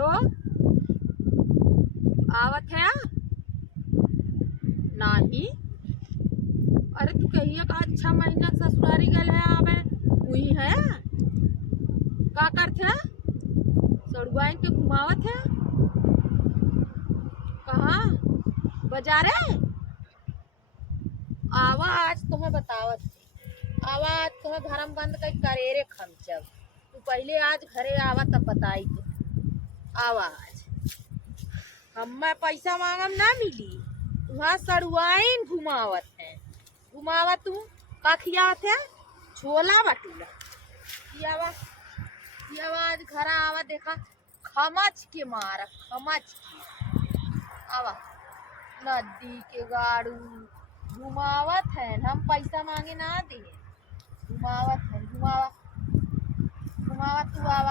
Hello, आवत है नाही। अरे तू कहिए का अच्छा महीना ससुरारी गल है आवे वही है का करथे सड़ुआइन के घुमावत है कहाँ बाजारे। आवा आज तुम्हें बतावत आवा आज तुम्हें घरम बंद कर करेरे खमचब। तू पहले आज घरे आवा तब बताई तो आवा आज हमें पैसा मांगम ना मिली। वहाँ सड़ुआइन घुमावत है घुमावा तू का खियावत है छोला भटूरा खियावा आज घर आवा देखा खमच के मारा खमच के आवा नदी के गाड़ू घुमावत है हम पैसा मांगे ना दिए घुमावत है घुमावा घुमावा तू आवा